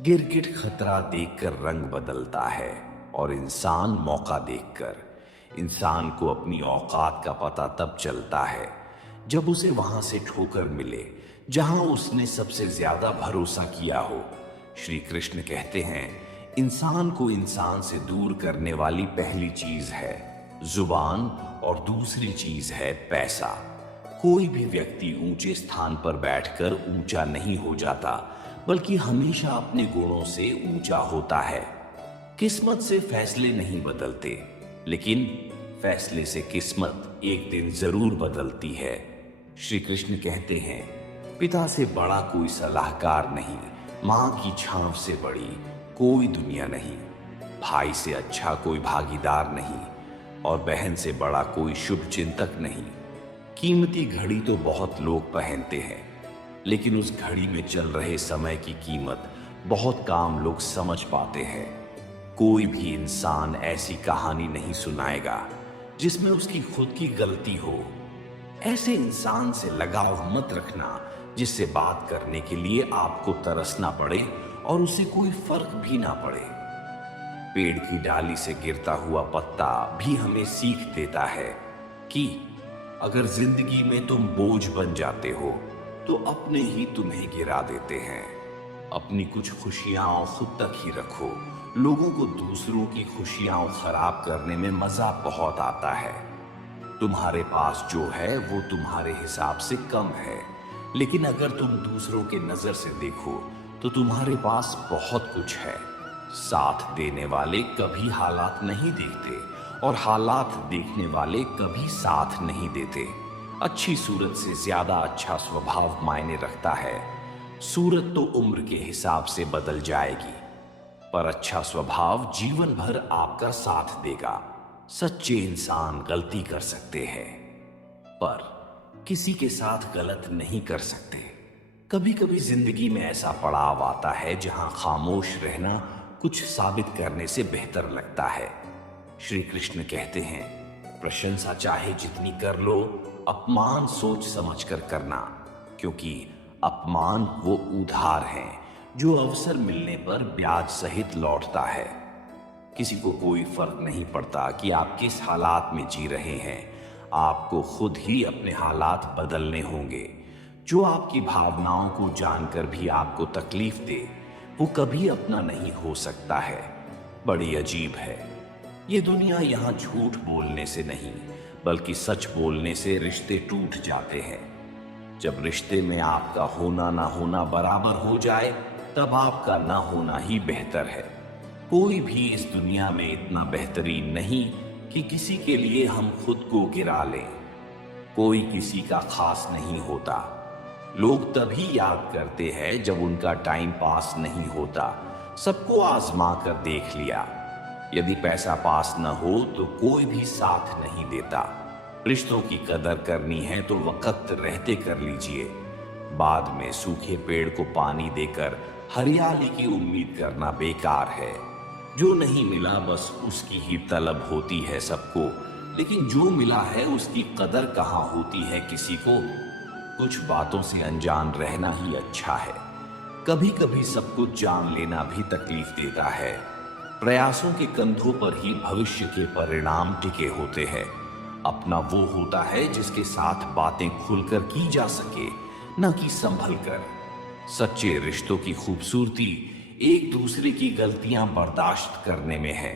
गिरगिट खतरा देखकर रंग बदलता है और इंसान मौका देखकर। इंसान को अपनी औकात का पता तब चलता है जब उसे वहां से ठोकर मिले जहां उसने सबसे ज्यादा भरोसा किया हो। श्री कृष्ण कहते हैं, इंसान को इंसान से दूर करने वाली पहली चीज है जुबान और दूसरी चीज है पैसा। कोई भी व्यक्ति ऊंचे स्थान पर बैठकर ऊंचा नहीं हो जाता, बल्कि हमेशा अपने गुणों से ऊंचा होता है। किस्मत से फैसले नहीं बदलते, लेकिन फैसले से किस्मत एक दिन जरूर बदलती है। श्री कृष्ण कहते हैं, पिता से बड़ा कोई सलाहकार नहीं, मां की छांव से बड़ी कोई दुनिया नहीं, भाई से अच्छा कोई भागीदार नहीं और बहन से बड़ा कोई शुभ चिंतक नहीं। कीमती घड़ी तो बहुत लोग पहनते हैं, लेकिन उस घड़ी में चल रहे समय की कीमत बहुत कम लोग समझ पाते हैं। कोई भी इंसान ऐसी कहानी नहीं सुनाएगा जिसमें उसकी खुद की गलती हो। ऐसे इंसान से लगाव मत रखना जिससे बात करने के लिए आपको तरसना पड़े और उसे कोई फर्क भी ना पड़े। पेड़ की डाली से गिरता हुआ पत्ता भी हमें सीख देता है कि अगर जिंदगी में तुम बोझ बन जाते हो तो अपने ही तुम्हें गिरा देते हैं। अपनी कुछ खुशियां खुद तक ही रखो। लोगों को दूसरों की खुशियां खराब करने में मजा बहुत आता है। तुम्हारे पास जो है वो तुम्हारे हिसाब से कम है, लेकिन अगर तुम दूसरों के नजर से देखो तो तुम्हारे पास बहुत कुछ है। साथ देने वाले कभी हालात नहीं देखते और हालात देखने वाले कभी साथ नहीं देते। अच्छी सूरत से ज्यादा अच्छा स्वभाव मायने रखता है। सूरत तो उम्र के हिसाब से बदल जाएगी, पर अच्छा स्वभाव जीवन भर आपका साथ देगा। सच्चे इंसान गलती कर सकते हैं, पर किसी के साथ गलत नहीं कर सकते। कभी कभी जिंदगी में ऐसा पड़ाव आता है जहां खामोश रहना कुछ साबित करने से बेहतर लगता है। श्री कृष्ण कहते हैं, प्रशंसा चाहे जितनी कर लो, अपमान सोच समझ कर करना, क्योंकि अपमान वो उधार है जो अवसर मिलने पर ब्याज सहित लौटता है। किसी को कोई फर्क नहीं पड़ता कि आप किस हालात में जी रहे हैं। आपको खुद ही अपने हालात बदलने होंगे। जो आपकी भावनाओं को जानकर भी आपको तकलीफ दे, वो कभी अपना नहीं हो सकता है। बड़ी अजीब है ये दुनिया। यहाँ झूठ बोलने से नहीं, बल्कि सच बोलने से रिश्ते टूट जाते हैं। जब रिश्ते में आपका होना ना होना बराबर हो जाए, तब आपका ना होना ही बेहतर है। कोई भी इस दुनिया में इतना बेहतरीन नहीं कि किसी के लिए हम खुद को गिरा लें। कोई किसी का खास नहीं होता। लोग तभी याद करते हैं जब उनका टाइम पास नहीं होता। सबको आजमा कर देख लिया। यदि पैसा पास न हो तो कोई भी साथ नहीं देता। रिश्तों की कदर करनी है तो वक्त रहते कर लीजिए। बाद में सूखे पेड़ को पानी देकर हरियाली की उम्मीद करना बेकार है। जो नहीं मिला बस उसकी ही तलब होती है सबको, लेकिन जो मिला है उसकी कदर कहाँ होती है किसी को। कुछ बातों से अनजान रहना ही अच्छा है। कभी कभी सब कुछ जान लेना भी तकलीफ देता है। प्रयासों के कंधों पर ही भविष्य के परिणाम टिके होते हैं। अपना वो होता है जिसके साथ बातें खुलकर की जा सके, न कि संभल कर। सच्चे रिश्तों की खूबसूरती एक दूसरे की गलतियां बर्दाश्त करने में है,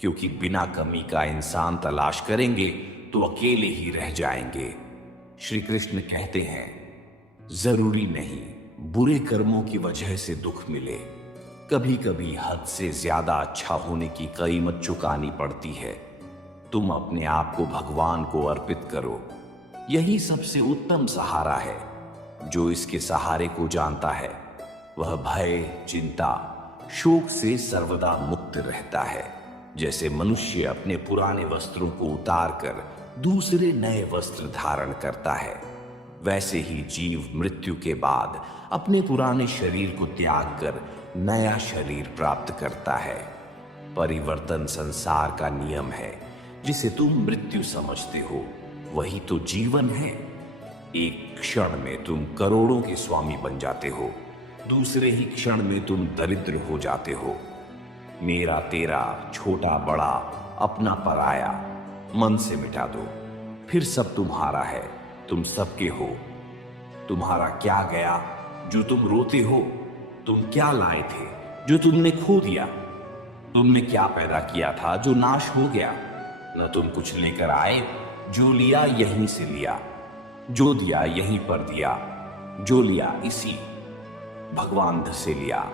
क्योंकि बिना कमी का इंसान तलाश करेंगे तो अकेले ही रह जाएंगे। श्री कृष्ण कहते हैं, जरूरी नहीं बुरे कर्मों की वजह से दुख मिले। कभी कभी हद से ज्यादा अच्छा होने की कीमत चुकानी पड़ती है। तुम अपने आप को भगवान को अर्पित करो। यही सबसे उत्तम सहारा है। जो इसके सहारे को जानता है वह भय, चिंता, शोक से सर्वदा मुक्त रहता है। जैसे मनुष्य अपने पुराने वस्त्रों को उतार कर दूसरे नए वस्त्र धारण करता है, वैसे ही जीव मृत्यु के बाद अपने पुराने शरीर को त्याग कर नया शरीर प्राप्त करता है। परिवर्तन संसार का नियम है। जिसे तुम मृत्यु समझते हो वही तो जीवन है। एक क्षण में तुम करोड़ों के स्वामी बन जाते हो। दूसरे ही क्षण में तुम दरिद्र हो जाते हो। मेरा तेरा, छोटा बड़ा, अपना पराया मन से मिटा दो, फिर सब तुम्हारा है, तुम सबके हो। तुम्हारा क्या गया जो तुम रोते हो? तुम क्या लाए थे जो तुमने खो दिया? तुमने क्या पैदा किया था जो नाश हो गया? न तुम कुछ लेकर आए, जो लिया यहीं से लिया, जो दिया यहीं पर दिया, जो लिया इसी भगवान से लिया,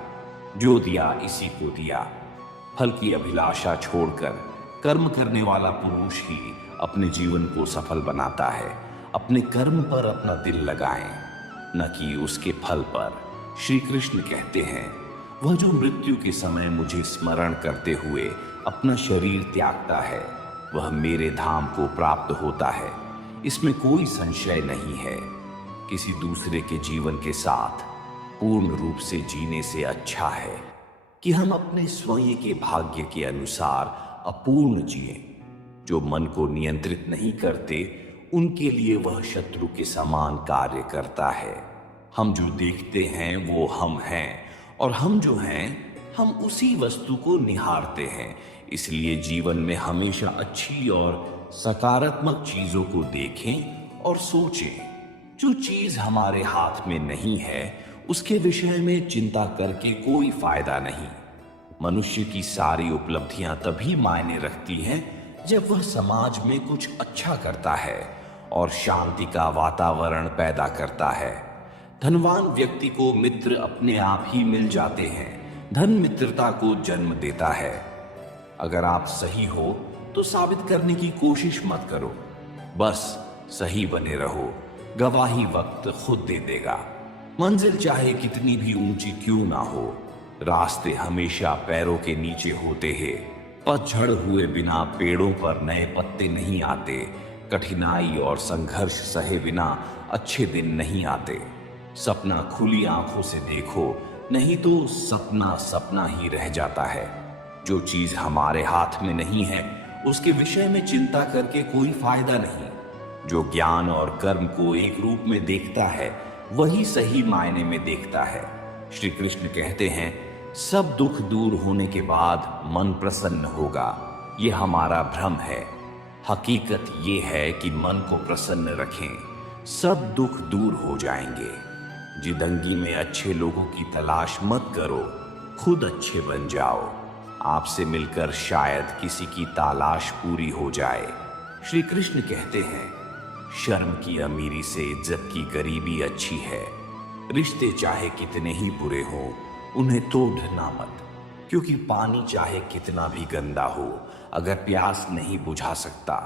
जो दिया इसी को दिया। फल की अभिलाषा छोड़कर कर्म करने वाला पुरुष ही अपने जीवन को सफल बनाता है। अपने कर्म पर अपना दिल लगाएं, न कि उसके फल पर। श्री कृष्ण कहते हैं, वह जो मृत्यु के समय मुझे स्मरण करते हुए अपना शरीर त्यागता है, वह मेरे धाम को प्राप्त होता है। इसमें कोई संशय नहीं है। किसी दूसरे के जीवन के साथ पूर्ण रूप से जीने से अच्छा है कि हम अपने स्वयं के भाग्य के अनुसार अपूर्ण जिए। जो मन को नियंत्रित नहीं करते, उनके लिए वह शत्रु के समान कार्य करता है। हम जो देखते हैं वो हम हैं, और हम जो हैं हम उसी वस्तु को निहारते हैं। इसलिए जीवन में हमेशा अच्छी और सकारात्मक चीजों को देखें और सोचें। जो चीज हमारे हाथ में नहीं है, उसके विषय में चिंता करके कोई फायदा नहीं। मनुष्य की सारी उपलब्धियां तभी मायने रखती हैं जब वह समाज में कुछ अच्छा करता है और शांति का वातावरण पैदा करता है। धनवान व्यक्ति को मित्र अपने आप ही मिल जाते हैं। धन मित्रता को जन्म देता है। अगर आप सही हो तो साबित करने की कोशिश मत करो, बस सही बने रहो। गवाही वक्त खुद दे देगा। मंजिल चाहे कितनी भी ऊंची क्यों ना हो, रास्ते हमेशा पैरों के नीचे होते हैं। पतझड़ हुए बिना पेड़ों पर नए पत्ते नहीं आते। कठिनाई और संघर्ष सहे बिना अच्छे दिन नहीं आते। सपना खुली आंखों से देखो, नहीं तो सपना सपना ही रह जाता है। जो चीज हमारे हाथ में नहीं है, उसके विषय में चिंता करके कोई फायदा नहीं। जो ज्ञान और कर्म को एक रूप में देखता है, वही सही मायने में देखता है। श्री कृष्ण कहते हैं, सब दुख दूर होने के बाद मन प्रसन्न होगा। ये हमारा भ्रम है। हकीकत ये है कि मन को प्रसन्न रखें, सब दुख दूर हो जाएंगे। जिंदगी में अच्छे लोगों की तलाश मत करो, खुद अच्छे बन जाओ। आपसे मिलकर शायद किसी की तलाश पूरी हो जाए। श्री कृष्ण कहते हैं, शर्म की अमीरी से इज्जत की गरीबी अच्छी है। रिश्ते चाहे कितने ही बुरे हों, उन्हें तोड़ना मत, क्योंकि पानी चाहे कितना भी गंदा हो, अगर प्यास नहीं बुझा सकता,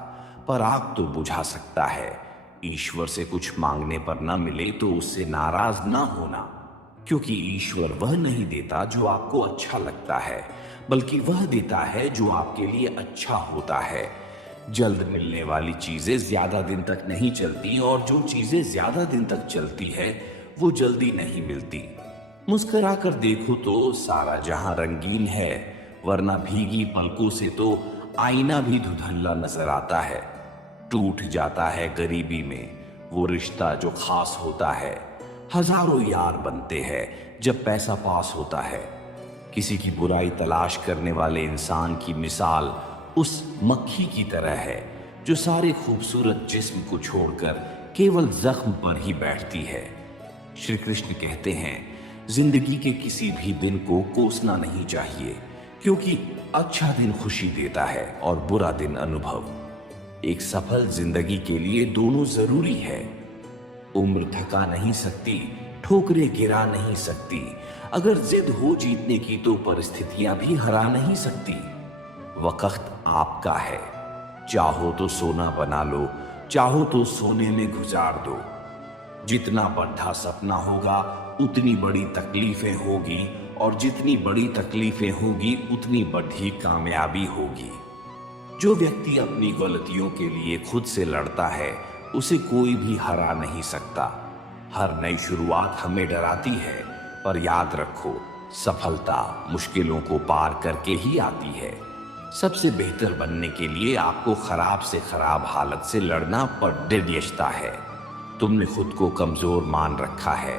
पर आग तो बुझा सकता है। ईश्वर से कुछ मांगने पर ना मिले तो उससे नाराज ना होना, क्योंकि ईश्वर वह नहीं देता जो आपको अच्छा लगता है, बल्कि वह देता है जो आपके लिए अच्छा होता है। जल्द मिलने वाली चीजें ज्यादा दिन तक नहीं चलती, और जो चीजें ज्यादा दिन तक चलती है वो जल्दी नहीं मिलती। मुस्कुरा कर देखो तो सारा जहां रंगीन है, वरना भीगी पलकों से तो आईना भी धुंधला नजर आता है। टूट जाता है गरीबी में वो रिश्ता जो खास होता है। हजारों यार बनते हैं जब पैसा पास होता है। किसी की बुराई तलाश करने वाले इंसान की मिसाल उस मक्खी की तरह है जो सारे खूबसूरत जिस्म को छोड़कर केवल जख्म पर ही बैठती है। श्री कृष्ण कहते हैं, जिंदगी के किसी भी दिन को कोसना नहीं चाहिए, क्योंकि अच्छा दिन खुशी देता है और बुरा दिन अनुभव। एक सफल जिंदगी के लिए दोनों जरूरी है। उम्र थका नहीं सकती, ठोकरें गिरा नहीं सकती। अगर जिद हो जीतने की तो परिस्थितियां भी हरा नहीं सकती। वक्त आपका है, चाहो तो सोना बना लो, चाहो तो सोने में गुजार दो। जितना बड़ा सपना होगा उतनी बड़ी तकलीफें होगी, और जितनी बड़ी तकलीफें होगी उतनी बड़ी कामयाबी होगी। जो व्यक्ति अपनी गलतियों के लिए खुद से लड़ता है, उसे कोई भी हरा नहीं सकता। हर नई शुरुआत हमें डराती है, पर याद रखो, सफलता मुश्किलों को पार करके ही आती है। सबसे बेहतर बनने के लिए आपको खराब से खराब हालत से लड़ना पड़ता है। तुमने खुद को कमजोर मान रखा है,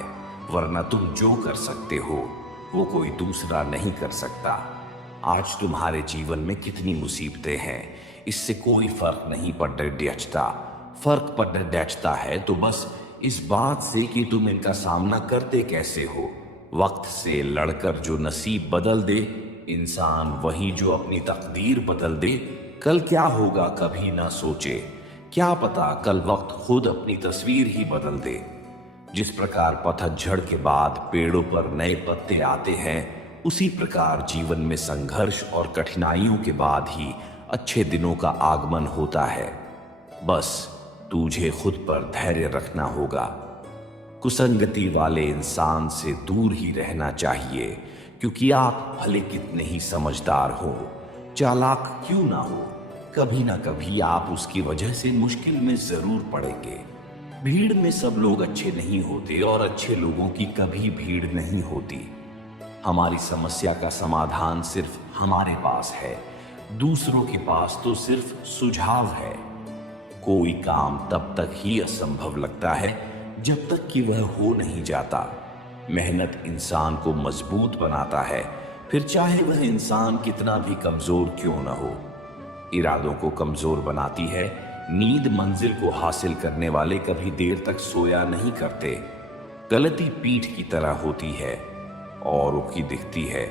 वरना तुम जो कर सकते हो वो कोई दूसरा नहीं कर सकता। आज तुम्हारे जीवन में कितनी मुसीबतें हैं, इससे कोई फर्क नहीं पड़ता। फर्क पड़ता है तो बस इस बात से कि तुम इनका सामना करते कैसे हो। वक्त से लड़कर जो नसीब बदल दे इंसान, वही जो अपनी तकदीर बदल दे। कल क्या होगा कभी ना सोचे, क्या पता कल वक्त खुद अपनी तस्वीर ही बदल दे। जिस प्रकार पतझड़ के बाद पेड़ों पर नए पत्ते आते हैं, उसी प्रकार जीवन में संघर्ष और कठिनाइयों के बाद ही अच्छे दिनों का आगमन होता है। बस तुझे खुद पर धैर्य रखना होगा। कुसंगति वाले इंसान से दूर ही रहना चाहिए, क्योंकि आप भले कितने ही समझदार हो, चालाक क्यों ना हो, कभी ना कभी आप उसकी वजह से मुश्किल में जरूर पड़ेंगे। भीड़ में सब लोग अच्छे नहीं होते और अच्छे लोगों की कभी भीड़ नहीं होती। हमारी समस्या का समाधान सिर्फ हमारे पास है, दूसरों के पास तो सिर्फ सुझाव है। कोई काम तब तक ही असंभव लगता है जब तक कि वह हो नहीं जाता। मेहनत इंसान को मजबूत बनाता है, फिर चाहे वह इंसान कितना भी कमजोर क्यों न हो। इरादों को कमजोर बनाती है। नींद मंजिल को हासिल करने वाले कभी देर तक सोया नहीं करते। गलती पीठ की तरह होती है, औरों की दिखती है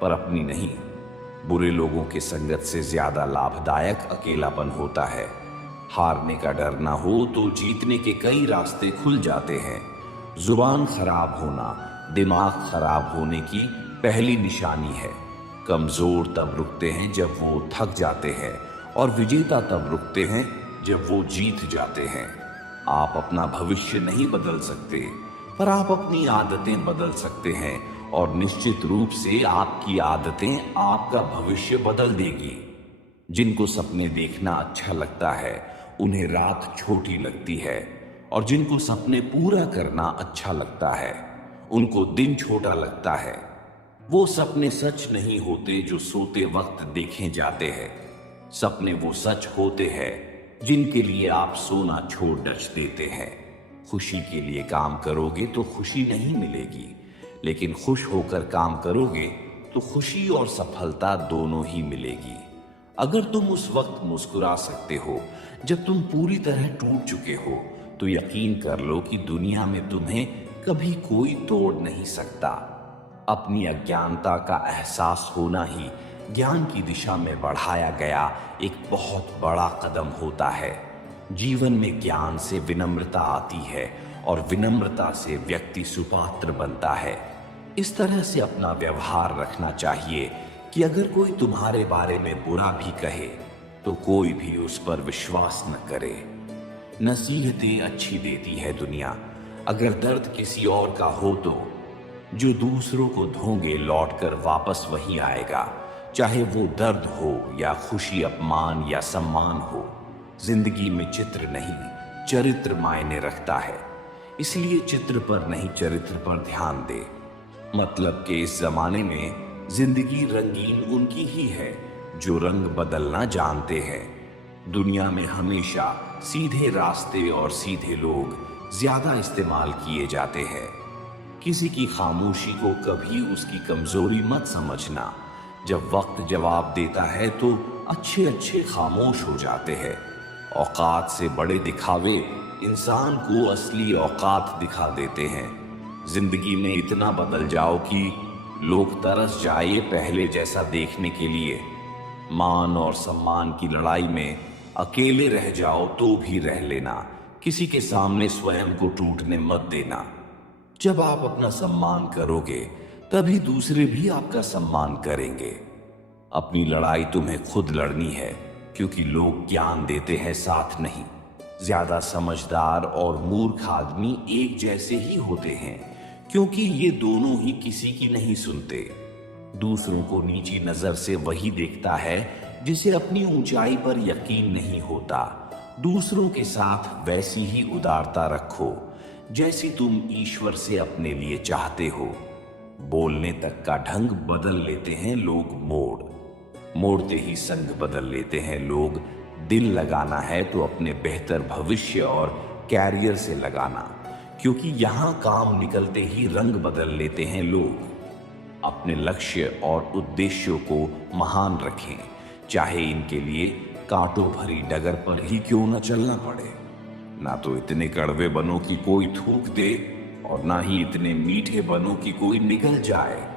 पर अपनी नहीं। बुरे लोगों के संगत से ज्यादा लाभदायक अकेलापन होता है। हारने का डर ना हो तो जीतने के कई रास्ते खुल जाते हैं। जुबान खराब होना दिमाग खराब होने की पहली निशानी है। कमजोर तब रुकते हैं जब वो थक जाते हैं, और विजेता तब रुकते हैं जब वो जीत जाते हैं। आप अपना भविष्य नहीं बदल सकते, पर आप अपनी आदतें बदल सकते हैं, और निश्चित रूप से आपकी आदतें आपका भविष्य बदल देगी। जिनको सपने देखना अच्छा लगता है उन्हें रात छोटी लगती है, और जिनको सपने पूरा करना अच्छा लगता है उनको दिन छोटा लगता है। वो सपने सच नहीं होते जो सोते वक्त देखे जाते हैं। सपने वो सच होते हैं जिनके लिए आप सोना छोड़ डच देते हैं। खुशी के लिए काम करोगे तो खुशी नहीं मिलेगी, लेकिन खुश होकर काम करोगे तो खुशी और सफलता दोनों ही मिलेगी। अगर तुम उस वक्त मुस्कुरा सकते हो जब तुम पूरी तरह टूट चुके हो, तो यकीन कर लो कि दुनिया में तुम्हें कभी कोई तोड़ नहीं सकता। अपनी अज्ञानता का एहसास होना ही ज्ञान की दिशा में बढ़ाया गया एक बहुत बड़ा कदम होता है। जीवन में ज्ञान से विनम्रता आती है, और विनम्रता से व्यक्ति सुपात्र बनता है। इस तरह से अपना व्यवहार रखना चाहिए कि अगर कोई तुम्हारे बारे में बुरा भी कहे तो कोई भी उस पर विश्वास न करे। नसीहतें अच्छी देती है दुनिया, अगर दर्द किसी और का हो तो जो दूसरों को धोंगे लौटकर वापस वही आएगा, चाहे वो दर्द हो या खुशी, अपमान या सम्मान हो। जिंदगी में चित्र नहीं चरित्र मायने रखता है, इसलिए चित्र पर नहीं चरित्र पर ध्यान दे। मतलब कि इस जमाने में जिंदगी रंगीन उनकी ही है जो रंग बदलना जानते हैं। दुनिया में हमेशा सीधे रास्ते और सीधे लोग ज्यादा इस्तेमाल किए जाते हैं। किसी की खामोशी को कभी उसकी कमजोरी मत समझना। जब वक्त जवाब देता है तो अच्छे अच्छे खामोश हो जाते हैं। औकात से बड़े दिखावे इंसान को असली औकात दिखा देते हैं। जिंदगी में इतना बदल जाओ कि लोग तरस जाए पहले जैसा देखने के लिए। मान और सम्मान की लड़ाई में अकेले रह जाओ तो भी रह लेना, किसी के सामने स्वयं को टूटने मत देना। जब आप अपना सम्मान करोगे तभी दूसरे भी आपका सम्मान करेंगे। अपनी लड़ाई तुम्हें खुद लड़नी है, क्योंकि लोग ज्ञान देते हैं साथ नहीं। ज्यादा समझदार और मूर्ख आदमी एक जैसे ही होते हैं, क्योंकि ये दोनों ही किसी की नहीं सुनते। दूसरों को नीची नजर से वही देखता है जिसे अपनी ऊंचाई पर यकीन नहीं होता। दूसरों के साथ वैसी ही उदारता रखो जैसी तुम ईश्वर से अपने लिए चाहते हो। बोलने तक का ढंग बदल लेते हैं लोग, मोड़ते ही संग बदल लेते हैं लोग। दिल लगाना है तो अपने बेहतर भविष्य और कैरियर से लगाना, क्योंकि यहां काम निकलते ही रंग बदल लेते हैं लोग। अपने लक्ष्य और उद्देश्यों को महान रखें, चाहे इनके लिए कांटों भरी डगर पर ही क्यों न चलना पड़े। ना तो इतने कड़वे बनो कि कोई थूक दे, और ना ही इतने मीठे बनो कि कोई निगल जाए।